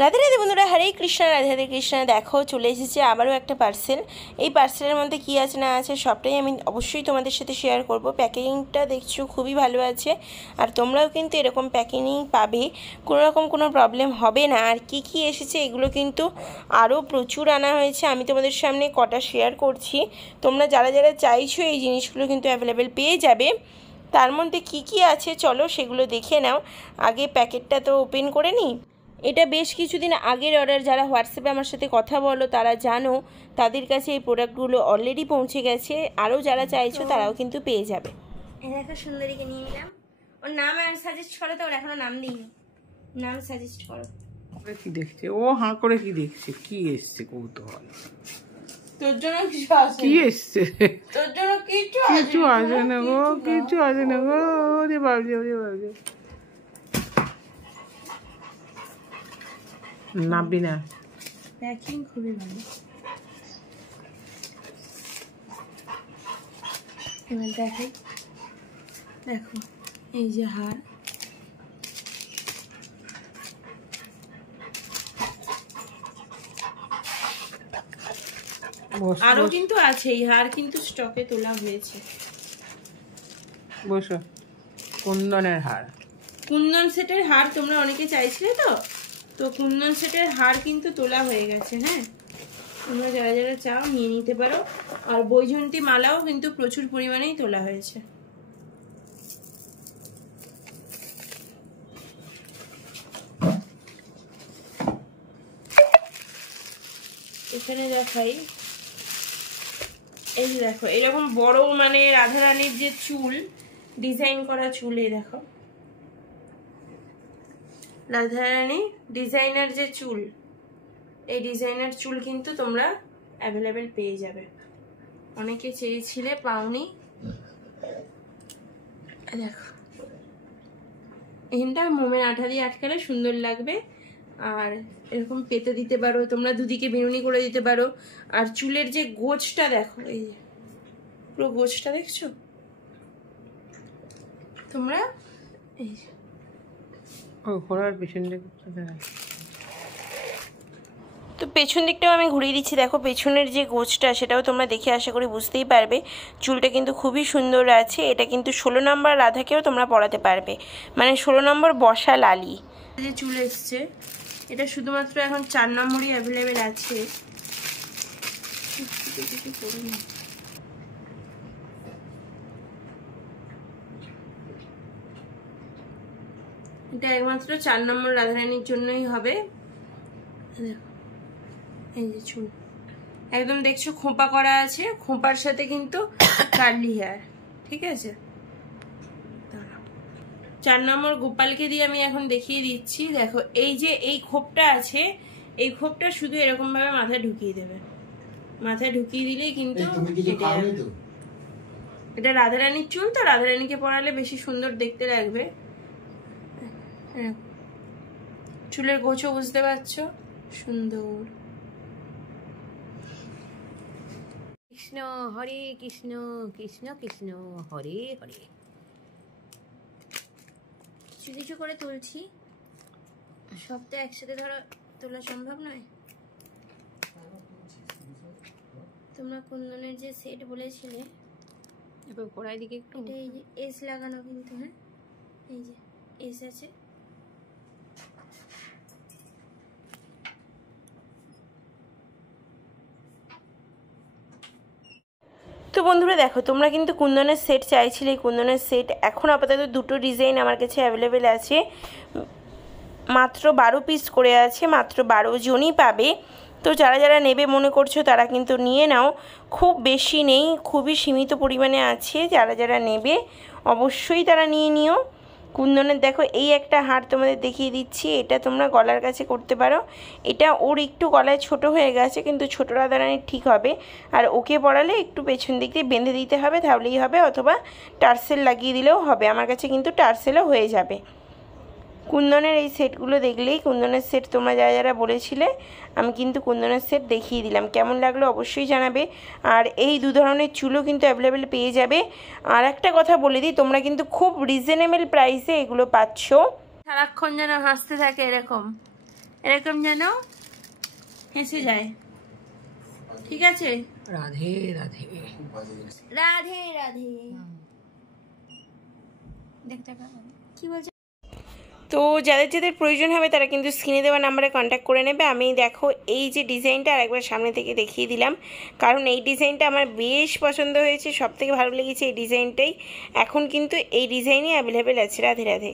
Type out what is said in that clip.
রাধে রাধে বন্ধুরা, হরে কৃষ্ণ, রাধে রাধে কৃষ্ণ। দেখো চলে এসেছে আবারও একটা পার্সেল। এই পার্সেলের মধ্যে কী আছে না আছে সবটাই আমি অবশ্যই তোমাদের সাথে শেয়ার করব। প্যাকেজিংটা দেখছো খুবই ভালো আছে, আর তোমরাও কিন্তু এরকম প্যাকেজিং পাবে, কোনো রকম কোনো প্রবলেম হবে না। আর কি কি এসেছে এগুলো কিন্তু আরও প্রচুর আনা হয়েছে, আমি তোমাদের সামনে কটা শেয়ার করছি। তোমরা যারা যারা চাইছো এই জিনিসগুলো কিন্তু অ্যাভেলেবেল পেয়ে যাবে। তার মধ্যে কি কি আছে চলো সেগুলো দেখে নাও। আগে প্যাকেটটা তো ওপেন করে নিই। এটা বেশ কিছুদিন আগের অর্ডার। যারা হোয়াটসঅ্যাপে আমার সাথে কথা বলো তারা জানো, তাদের কাছে এই প্রোডাক্টগুলো অলরেডি পৌঁছে গেছে। আরও যারা চাইছো তারাও কিন্তু পেয়ে যাবে। দেখো সুন্দরীকে নিয়ে নিলাম। ওর নাম সাজেস্ট করো তো, ওর এখনো নাম দিইনি। নাম সাজেস্ট করো। কি দেখছে ও? হাঁ করে কি দেখছে? কি এসছে কৌতূহল? তোর জন্য কিছু আছে? কি এসছে? তোর জন্য কিছু আসে না গো, কিছু আসে না গো। ওরে বাবরে, ওরে বাবরে, নাববি না। প্যাকিং খুবই ভালো। এবার দেখাই, দেখো এই যে হার, আরো কিন্তু আছে। এই হার কিন্তু স্টকে তোলা হয়েছে। বসো। কুন্দনের হার, কুন্দন সেটের হার তোমরা অনেকে চাইছিলে তো কুন্দন সেটের হার কিন্তু তোলা হয়ে গেছে। হ্যাঁ, তোমরা যারা যারা চাও নিয়ে নিতে পারো। আর বৈজয়ন্তী মালাও কিন্তু প্রচুর পরিমাণেই তোলা হয়েছে। এখানে দেখাই, এই দেখো এরকম বড় মানে রাধারানীর যে চুল, ডিজাইন করা চুল। এই দেখো রাধারানী ডিজাইনার যে চুল, এই ডিজাইনার চুল কিন্তু তোমরা অ্যাভেলেবেল পেয়ে যাবে। অনেকে চেয়েছিলে পাওনি। দেখো এখানটা মোমের আঠা দিয়ে আটকালে সুন্দর লাগবে। আর এরকম পেতে দিতে পারো তোমরা, দুদিকে বেনুনি করে দিতে পারো। আর চুলের যে গোছটা দেখো, এই যে পুরো গোছটা দেখছো তোমরা। এই ঘোড়ার পেছন দিকে তো পেছন দিকটাও আমি ঘুরিয়ে দিচ্ছি। দেখো পেছনের যে গোছটা সেটাও তোমরা দেখে আশা করি বুঝতেই পারবে। চুলটা কিন্তু খুবই সুন্দর আছে। এটা কিন্তু 16 নম্বর রাধাকেও তোমরা পরাতে পারবে, মানে 16 নম্বর বসা লালি যে চুল এসছে। এটা শুধুমাত্র এখন 4 নম্বরই অ্যাভেলেবেল আছে। এটা একমাত্র 4 নম্বর রাধারানীর জন্যই হবে। এই যে চুল একদম দেখছো খোঁপা করা আছে, খোঁপার সাথে কিন্তু কার্লি হেয়ার। ঠিক আছে, 4 নম্বর গোপালকে দিয়ে আমি এখন দেখিয়ে দিচ্ছি। দেখো এই যে এই খোপটা আছে, এই খোপটা শুধু এরকম ভাবে মাথায় ঢুকিয়ে দেবে। মাথায় ঢুকিয়ে দিলেই কিন্তু এটা রাধারানীর চুল। তো রাধারানীকে পরালে বেশি সুন্দর দেখতে লাগবে। চুলের গোছও বুঝতে পারছো, সুন্দর। কৃষ্ণ হরে কৃষ্ণ, কৃষ্ণ কৃষ্ণ হরে হরে। কিছু কিছু করে তুলছি, সব তো একসাথে ধরো তোলা সম্ভব নয়। তোমরা কুন্দনের যে সেট বলেছিলে, গোড়ার দিকে একটু এই যে এস লাগানো কিন্তু। হ্যাঁ, এই যে এস আছে। তো বন্ধুরা দেখো, তোমরা কিন্তু কুন্দনের সেট চাইছিলে। কুন্দনের সেট এখন আপাতত দুটো ডিজাইন আমার কাছে অ্যাভেলেবেল আছে। মাত্র 12 পিস করে আছে, মাত্র 12 জনই পাবে। তো যারা যারা নেবে মনে করছো তারা কিন্তু নিয়ে নাও। খুব বেশি নেই, খুবই সীমিত পরিমাণে আছে। যারা যারা নেবে অবশ্যই তারা নিয়ে নিও। কুন্দনের দেখো এই একটা হার তোমাদের দেখিয়ে দিচ্ছি। এটা তোমরা গলার কাছে করতে পারো। এটা ওর একটু গলায় ছোট হয়ে গেছে, কিন্তু ছোট রাধারানীর ঠিক হবে। আর ওকে পরালে একটু পেছন দিক দিয়ে বেঁধে দিতে হবে, তাহলেই হবে, অথবা টার্সেল লাগিয়ে দিলেও হবে। আমার কাছে কিন্তু টার্সেলও হয়ে যাবে। কুন্দনের এই সেটগুলো দেখলেই, কুন্দনের সেট তোমরা যারা যারা বলেছিলে, আমি কিন্তু কুন্দনের সেট দেখিয়ে দিলাম। কেমন লাগলো অবশ্যই জানাবে। আর এই দু ধরনের চুলও কিন্তু অ্যাভেলেবেল পেয়ে যাবে। আর একটা কথা বলে দিই, তোমরা কিন্তু খুব রিজনেবল প্রাইসে এগুলো পাচ্ছ। সারাক্ষণ যেন হাসতে থাকে এরকম। এরকম যেন হেসে যায়। ঠিক আছে, রাধে রাধে। রাধে রাধে। দেখতে কি বলছে? তো যাদের যাদের প্রয়োজন হবে তারা কিন্তু স্ক্রিনে দেওয়া নাম্বারে কন্ট্যাক্ট করে নেবে। আমি দেখো এই যে ডিজাইনটা আরেকবার সামনে থেকে দেখিয়ে দিলাম, কারণ এই ডিজাইনটা আমার বেশ পছন্দ হয়েছে, সবথেকে ভালো লেগেছে এই ডিজাইনটাই। এখন কিন্তু এই ডিজাইনই অ্যাভেলেবেল আছে। রাধে রাধে।